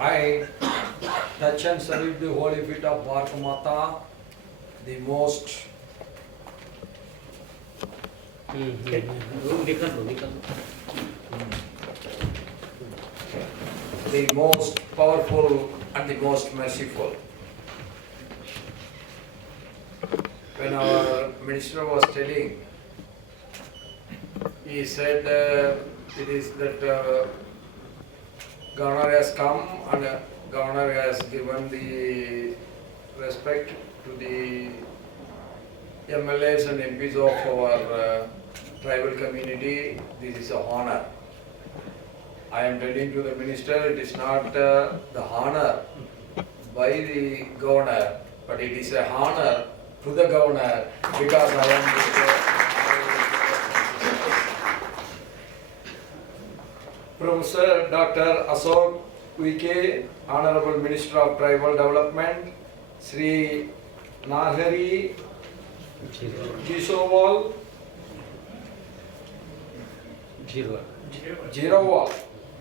I touch and salute the holy feet of Bharat Mata, the most powerful and the most merciful. When our minister was telling, he said it is that governor has come and governor has given the respect to the MLAs and MPs of our tribal community. This is an honor. I am telling to the minister, it is not the honor by the governor, but it is a honor to the governor because I am Professor Dr. Ashok Uike, Honorable Minister of Tribal Development, Sri Narhari, Zirwal,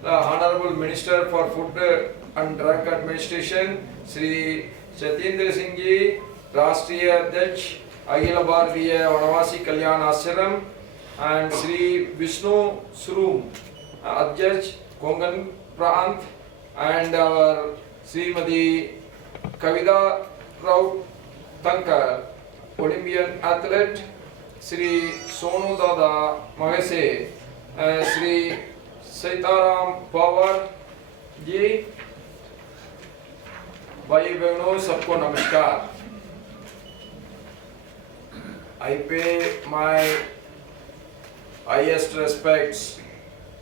the Honorable Minister for Food and Drug Administration, Sri Satyendra Singh, Rashtriya Adhyaksh, Akhila Bharatiya Vanavasi Kalyan Ashram, and Sri Vishnu, Surum, Adhyaksh, Kongan, Prant, and our Srimati Kavita, Raut, Tungar, Olympian athlete, Sri Sonu Dada Mahese, Sri Sitaram Pawar ji, भाई बहनों सबको नमस्कार. I pay my highest respects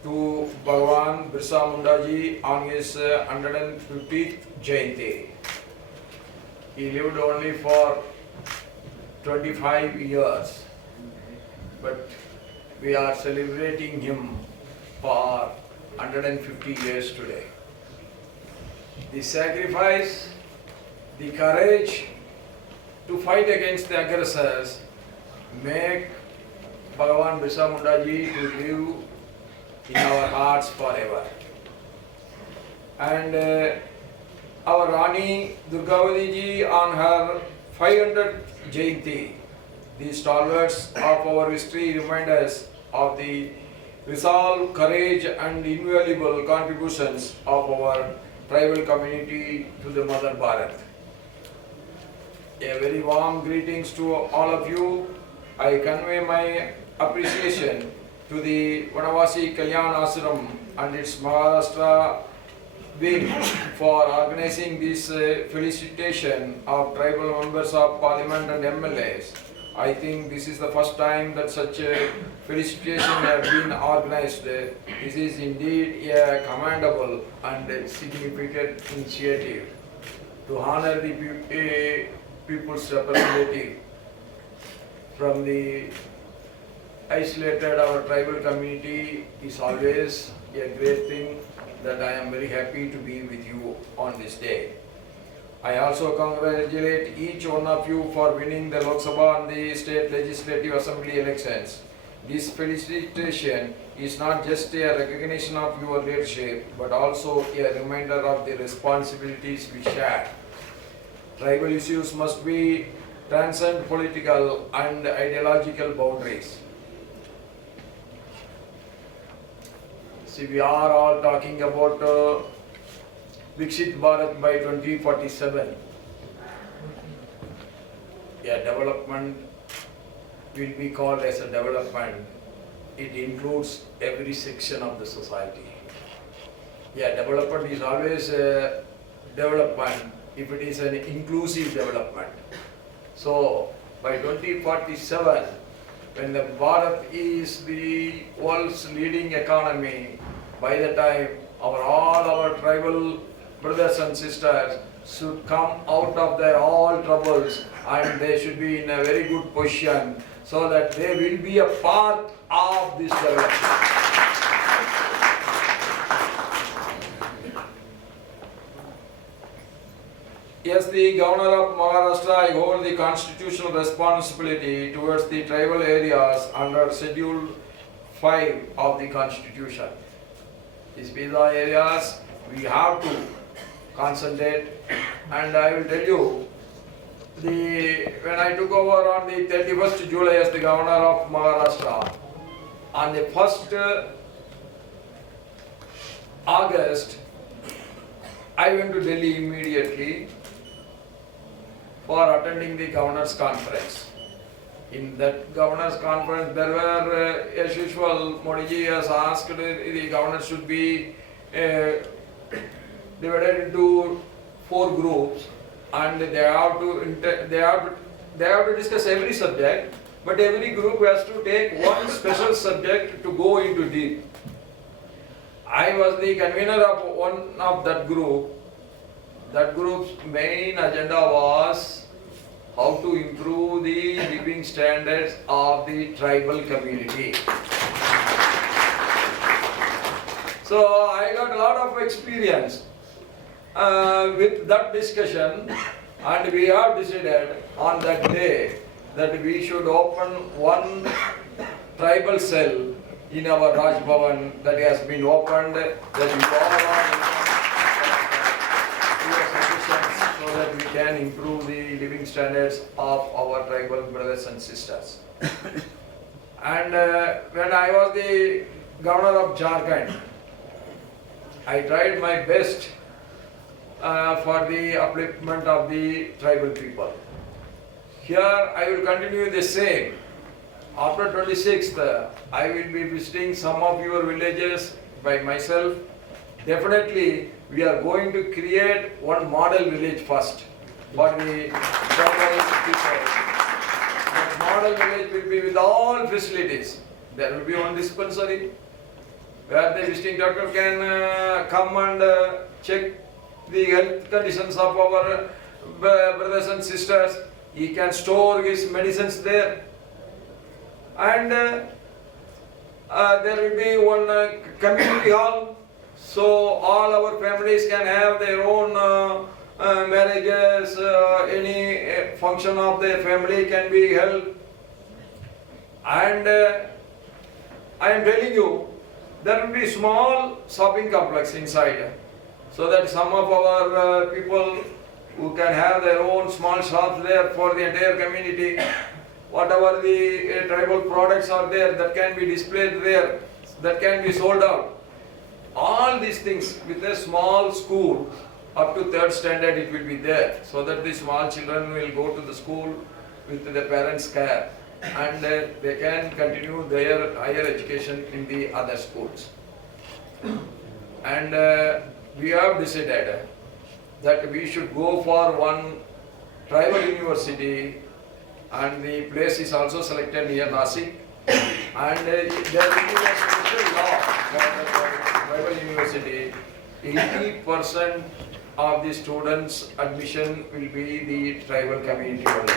to Bhagwan Birsa Munda ji on his 150th Jayanti. He lived only for 25 years, but we are celebrating him for 150 years today. The sacrifice, the courage to fight against the aggressors make Bhagwan Birsa Munda ji to live in our hearts forever. And our Rani Durgavati ji on her 500th Jayanti, the stalwarts of our history remind us of the resolve, courage and invaluable contributions of our tribal community to the Mother Bharat. A very warm greetings to all of you. I convey my appreciation to the Vanavasi Kalyan Ashram and its Maharashtra wing for organizing this felicitation of tribal members of Parliament and MLAs. I think this is the first time that such a felicitation has been organized. This is indeed a commendable and significant initiative to honor the people's representative from the isolated our tribal community is always a great thing that I am very happy to be with you on this day. I also congratulate each one of you for winning the Lok Sabha and the State Legislative Assembly elections. This felicitation is not just a recognition of your leadership, but also a reminder of the responsibilities we share. Tribal issues must be transcend political and ideological boundaries. See, we are all talking about Viksit Bharat by 2047. Yeah, development will be called as a development. It includes every section of the society. Yeah, development is always a development if it is an inclusive development. So, by 2047, when the Bharat is the world's leading economy, by the time all our tribal brothers and sisters should come out of their all troubles and they should be in a very good position so that they will be a part of this development. As the Governor of Maharashtra, I hold the constitutional responsibility towards the tribal areas under Schedule 5 of the Constitution. These visa areas we have to concentrate, and I will tell you, when I took over on the 31st July as the Governor of Maharashtra, on the 1st August, I went to Delhi immediately for attending the Governor's Conference. In that Governor's Conference, there were, as usual, Modi ji has asked the Governor should be divided into 4 groups, and they have to discuss every subject, but every group has to take one special subject to go into deep. I was the convener of one of that group. That group's main agenda was how to improve the living standards of the tribal community. So I got a lot of experience with that discussion, and we have decided on that day that we should open one tribal cell in our Raj Bhavan that has been opened, that we all are so that we can improve the living standards of our tribal brothers and sisters. And when I was the Governor of Jharkhand, I tried my best for the upliftment of the tribal people. Here I will continue the same. After 26th, I will be visiting some of your villages by myself. Definitely, we are going to create one model village first for the tribal people. That model village will be with all facilities. There will be one dispensary where the visiting doctor can come and check the health conditions of our brothers and sisters. He can store his medicines there. And there will be one community hall, so all our families can have their own marriages, any function of their family can be held. And I am telling you, there will be small shopping complex inside, so that some of our people who can have their own small shops there for the entire community. Whatever the tribal products are there, that can be displayed there, that can be sold out. All these things with a small school, up to 3rd standard it will be there, so that the small children will go to the school with the parents' care, and they can continue their higher education in the other schools. And we have decided that we should go for one tribal university, and the place is also selected near Nasik, and there will be a special law for the tribal university. 80% of the students' admission will be the tribal community only.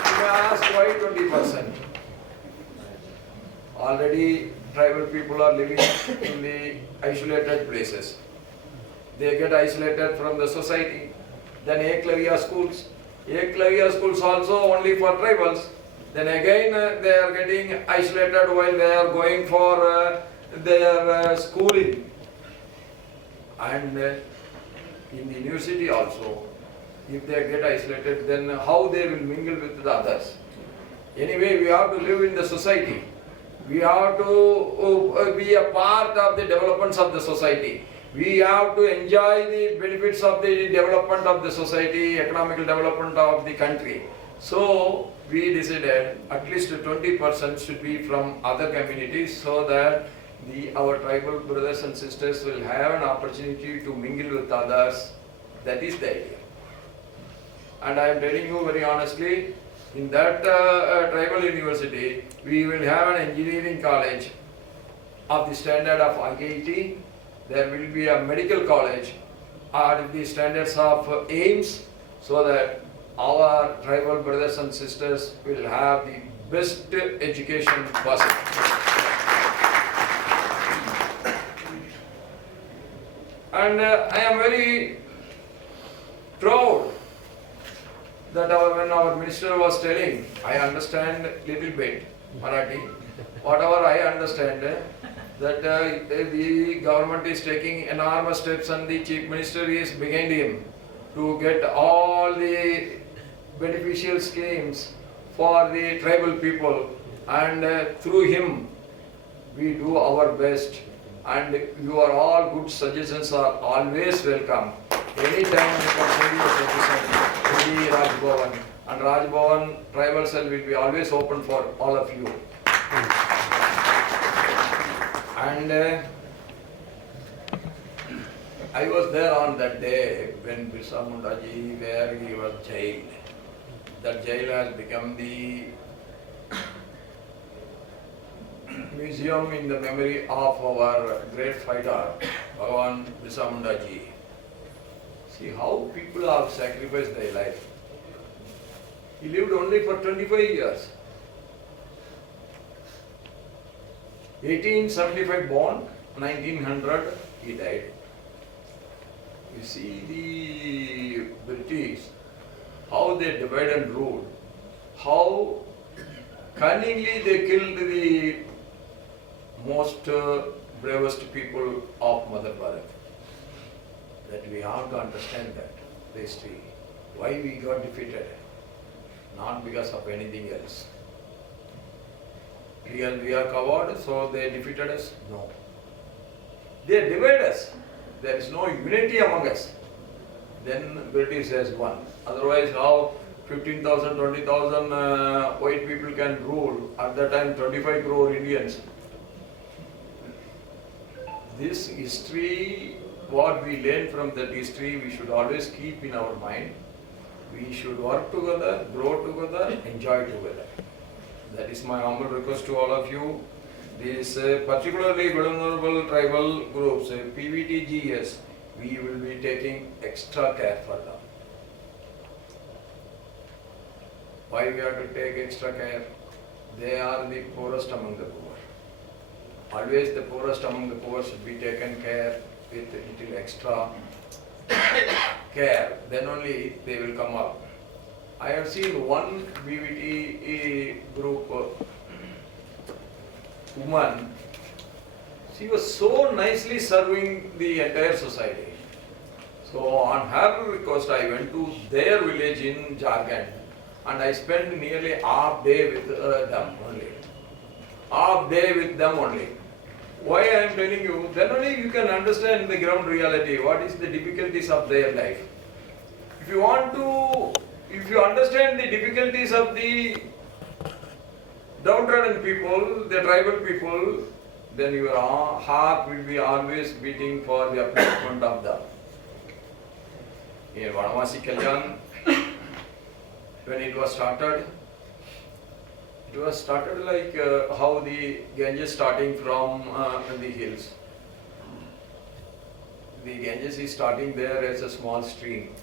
You may ask why 20%? Already tribal people are living in the isolated places. They get isolated from the society. Then Eklavya schools. Eklavya schools also only for tribals. Then again they are getting isolated while they are going for their schooling. And in the university also, if they get isolated, then how they will mingle with the others? Anyway, we have to live in the society. We have to be a part of the developments of the society. We have to enjoy the benefits of the development of the society, economical development of the country. So we decided at least 20% should be from other communities, so that our tribal brothers and sisters will have an opportunity to mingle with others. That is the idea. And I am telling you very honestly, in that tribal university, we will have an engineering college of the standard of IIT. There will be a medical college at the standards of AIMS, so that our tribal brothers and sisters will have the best education possible. And I am very proud that when our minister was telling, I understand little bit Marathi, whatever I understand, that the government is taking enormous steps and the chief minister is behind him to get all the beneficial schemes for the tribal people, and through him we do our best, and your all good suggestions are always welcome. Anytime you can send your suggestion to the Raj Bhavan, and Raj Bhavan tribal cell will be always open for all of you. And I was there on that day when Birsa Munda ji, where he was jailed. That jail has become the museum in the memory of our great fighter, Bhagavan Birsa Munda ji. See how people have sacrificed their life. He lived only for 25 years. 1875 born, 1900 he died. You see the British, how they divide and rule, how cunningly they killed the most bravest people of Mother Bharat. That we have to understand that, the history, why we got defeated, not because of anything else. We are covered, so they defeated us? No. They divide us. There is no unity among us. Then British has won. Otherwise, how 15,000, 20,000 white people can rule? At that time, 25 crore Indians. This history, what we learn from that history, we should always keep in our mind. We should work together, grow together, enjoy together. That is my humble request to all of you. These particularly vulnerable tribal groups, PVTGS, we will be taking extra care for them. Why we have to take extra care? They are the poorest among the poor. Always the poorest among the poor should be taken care with a little extra care. Then only they will come up. I have seen one BVT group woman. She was so nicely serving the entire society. So on her request, I went to their village in Jharkhand, and I spent nearly half day with them only. Half day with them only. Why I am telling you? Then only you can understand the ground reality. What is the difficulties of their life? If you understand the difficulties of the downtrodden people, the tribal people, then your heart will be always beating for the upliftment of them. In Vanavasi Kalyan, when it was started like how the Ganges starting from the hills. The Ganges is starting there as a small stream.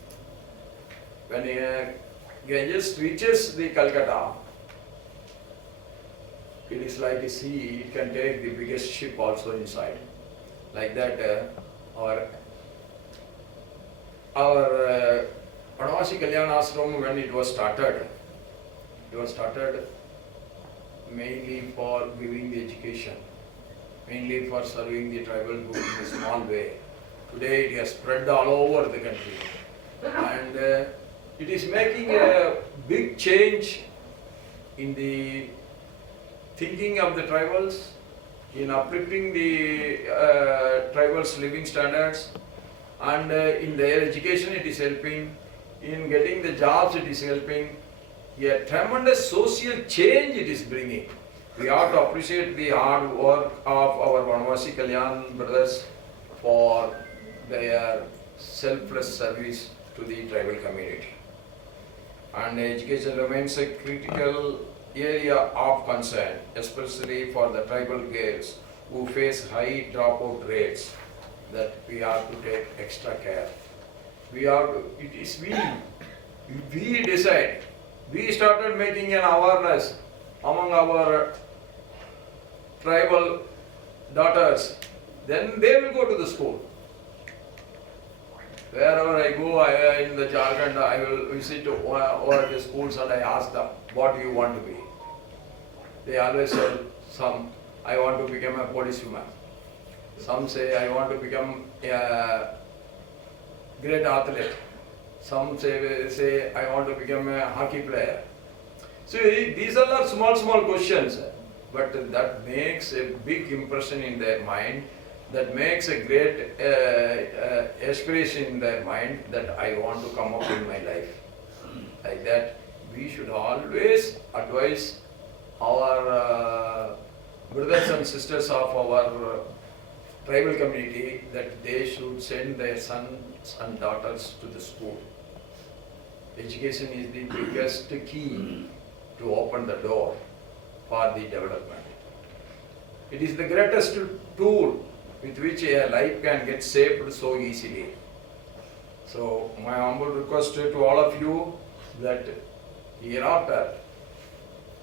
When Ganges reaches the Calcutta, it is like a sea, it can take the biggest ship also inside. Like that, our Vanavasi Kalyan Ashram, when it was started mainly for giving the education, mainly for serving the tribal group in a small way. Today it has spread all over the country, and it is making a big change in the thinking of the tribals, in uplifting the tribals' living standards, and in their education it is helping, in getting the jobs it is helping. A tremendous social change it is bringing. We have to appreciate the hard work of our Vanavasi Kalyan brothers for their selfless service to the tribal community. And education remains a critical area of concern, especially for the tribal girls who face high dropout rates, that we have to take extra care. We decide. We started making an awareness among our tribal daughters. Then they will go to the school. Wherever I go, in the Jharkhand, I will visit all the schools and I ask them, what do you want to be? They always say, some, I want to become a policeman. Some say, I want to become a great athlete. Some say I want to become a hockey player. So these are not small questions, but that makes a big impression in their mind, that makes a great aspiration in their mind that I want to come up in my life. Like that, we should always advise our brothers and sisters of our tribal community that they should send their sons and daughters to the school. Education is the biggest key to open the door for the development. It is the greatest tool with which a life can get saved so easily. So my humble request to all of you that hereafter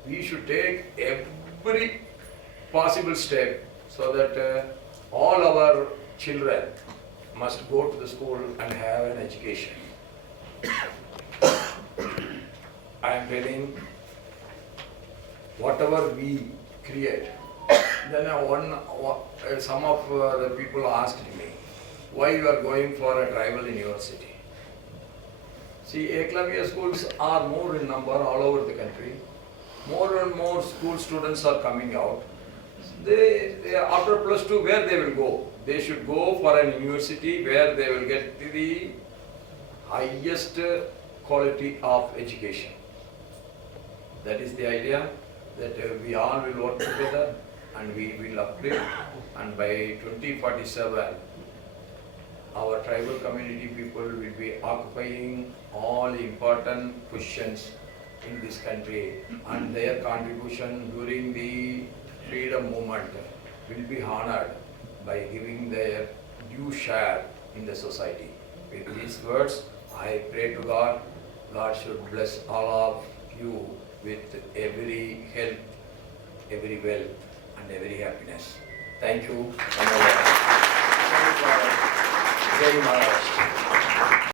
we should take every possible step so that all our children must go to the school and have an education. I am telling, whatever we create. Then some of the people asked me, why you are going for a tribal university? See, Eklavya schools are more in number all over the country. More and more school students are coming out. They after +2, where they will go? They should go for an university where they will get the highest quality of education. That is the idea, that we all will work together and we will uplift, and by 2047 our tribal community people will be occupying all important positions in this country, and their contribution during the freedom movement will be honored by giving their due share in the society. With these words, I pray to God, God should bless all of you with every health, every wealth, and every happiness. Thank you. Jai Maharashtra.